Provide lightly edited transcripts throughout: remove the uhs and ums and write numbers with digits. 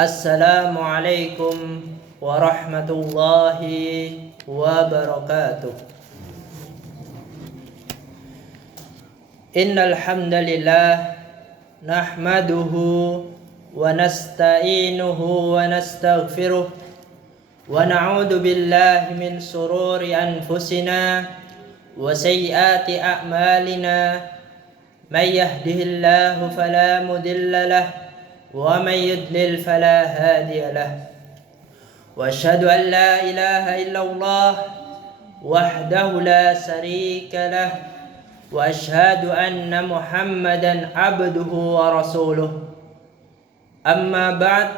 Assalamualaikum warahmatullahi wabarakatuh. Innal hamdalillah nahmaduhu wa nasta'inuhu wa nastaghfiruh wa na'udzu billahi min shururi anfusina wa sayyiati a'malina. May yahdihillahu fala mudilla lahu wa may yudlil fala hadiya lahu. Wa asyhadu an la ilaha illallah wahdahu la syarika lahu wa asyhadu anna Muhammadan abduhu wa rasuluh. Amma ba'd.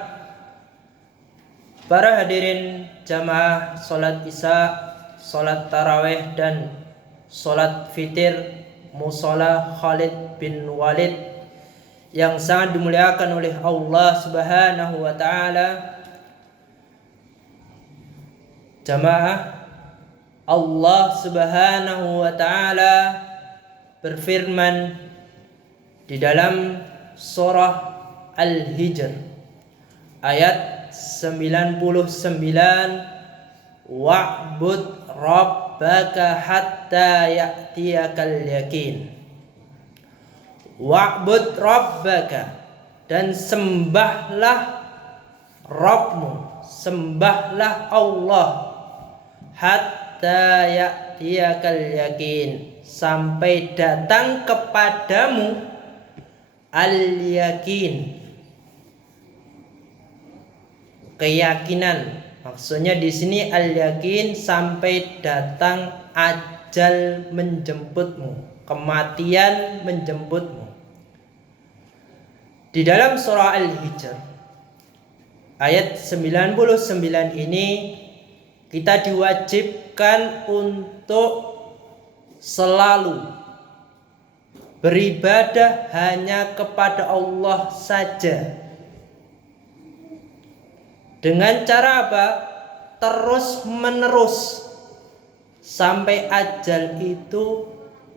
Para hadirin jamaah salat Isya, salat tarawih dan salat fitir Mushola Khalid bin Walid yang sangat dimuliakan oleh Allah Subhanahu wa taala. Jamaah, Allah Subhanahu wa taala berfirman di dalam surah Al-Hijr ayat 99, wa'bud rabbaka hatta ya'tiyakal yakin. Wa'bud rabbaka, dan sembahlah Rabbmu, sembahlah Allah, hatta ya'tiyakal yakin, sampai datang kepadamu al-yakin, keyakinan. Maksudnya di sini al-yakin, sampai datang ajal menjemputmu, kematian menjemputmu. Di dalam surah Al-Hijr ayat 99 ini kita diwajibkan untuk selalu beribadah hanya kepada Allah saja. Dengan cara apa? Terus menerus sampai ajal itu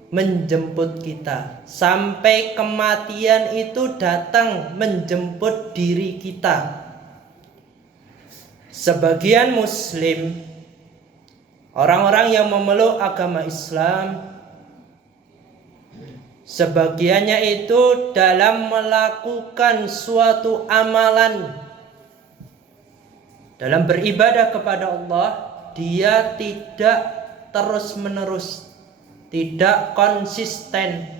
menjemput kita, sampai kematian itu datang menjemput diri kita. Sebagian muslim, orang-orang yang memeluk agama Islam, sebagiannya itu dalam melakukan suatu amalan, dalam beribadah kepada Allah, dia tidak terus menerus, tidak konsisten.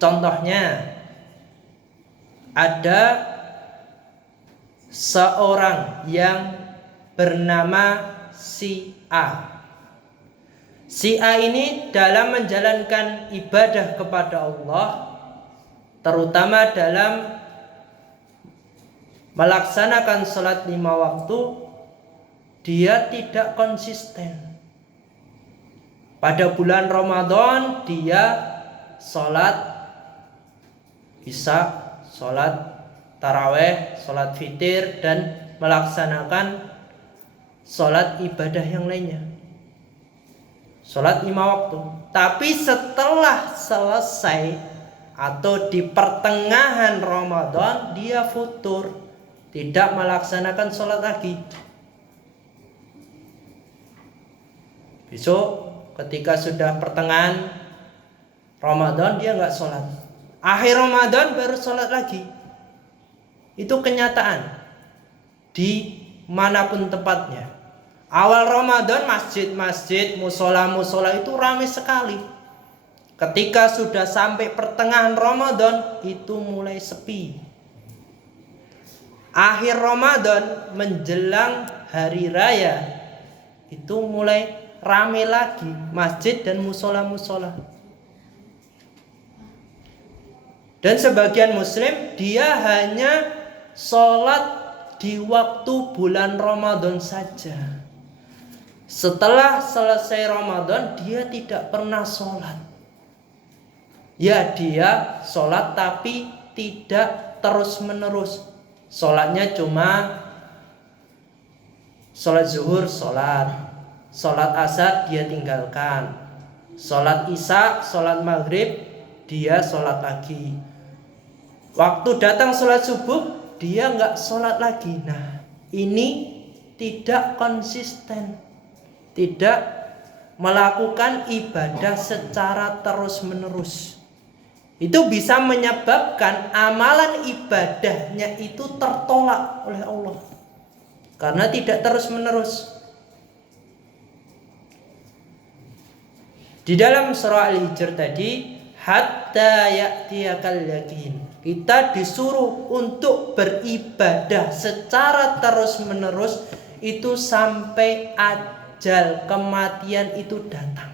Contohnya, ada seorang yang bernama si A. Si A ini dalam menjalankan ibadah kepada Allah, terutama dalam melaksanakan sholat 5 waktu, dia tidak konsisten. Pada bulan Ramadan dia sholat Isya, sholat tarawih, sholat fitir, dan melaksanakan sholat ibadah yang lainnya, sholat 5 waktu. Tapi setelah selesai atau di pertengahan Ramadan dia futur, tidak melaksanakan sholat lagi. Besok ketika sudah pertengahan Ramadan dia nggak sholat, akhir Ramadan baru sholat lagi. Itu kenyataan di manapun tempatnya. Awal Ramadan masjid-masjid, musola-musola itu ramai sekali. Ketika sudah sampai pertengahan Ramadan itu mulai sepi. Akhir Ramadan menjelang hari raya itu mulai ramai lagi masjid dan musola-musola. Dan sebagian muslim dia hanya sholat di waktu bulan Ramadan saja. Setelah selesai Ramadan dia tidak pernah sholat. Ya, dia sholat tapi tidak terus menerus. Sholatnya cuma sholat zuhur, sholat asar dia tinggalkan, sholat isya, sholat maghrib dia sholat lagi. Waktu datang sholat subuh dia nggak sholat lagi. Nah, ini tidak konsisten, tidak melakukan ibadah secara terus-menerus. Itu bisa menyebabkan amalan ibadahnya itu tertolak oleh Allah karena tidak terus-menerus. Di dalam surah Al-Hijr tadi, hatta ya'tiyakal yaqin, kita disuruh untuk beribadah secara terus-menerus itu sampai ajal kematian itu datang.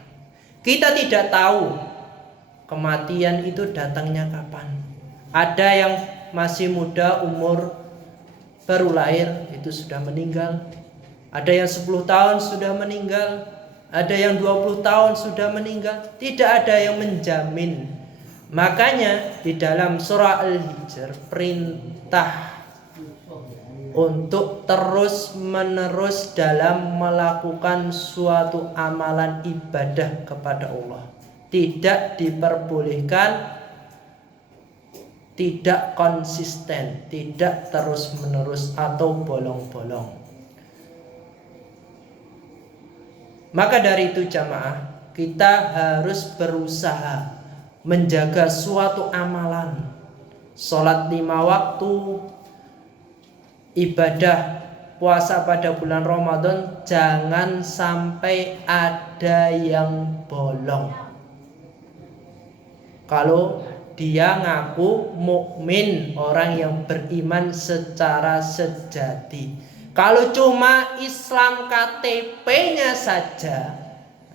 Kita tidak tahu kematian itu datangnya kapan. Ada yang masih muda, umur baru lahir itu sudah meninggal. Ada yang 10 tahun sudah meninggal. Ada yang 20 tahun sudah meninggal. Tidak ada yang menjamin. Makanya di dalam surah Al-Hijr perintah untuk terus menerus dalam melakukan suatu amalan ibadah kepada Allah. Tidak diperbolehkan tidak konsisten, tidak terus menerus atau bolong-bolong. Maka dari itu jamaah, kita harus berusaha menjaga suatu amalan, sholat 5 waktu, ibadah puasa pada bulan Ramadan, jangan sampai ada yang bolong. Kalau dia ngaku mukmin, orang yang beriman secara sejati. Kalau cuma Islam KTP-nya saja,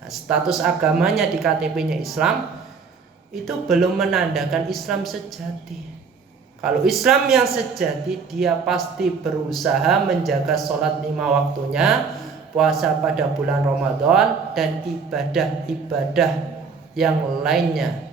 status agamanya di KTP-nya Islam, itu belum menandakan Islam sejati. Kalau Islam yang sejati, dia pasti berusaha menjaga sholat 5 waktunya, puasa pada bulan Ramadan, dan ibadah-ibadah yang lainnya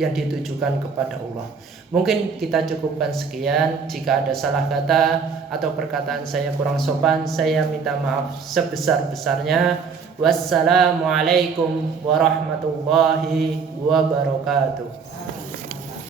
yang ditujukan kepada Allah. Mungkin kita cukupkan sekian. Jika ada salah kata atau perkataan saya kurang sopan, saya minta maaf sebesar-besarnya. Wassalamualaikum warahmatullahi wabarakatuh.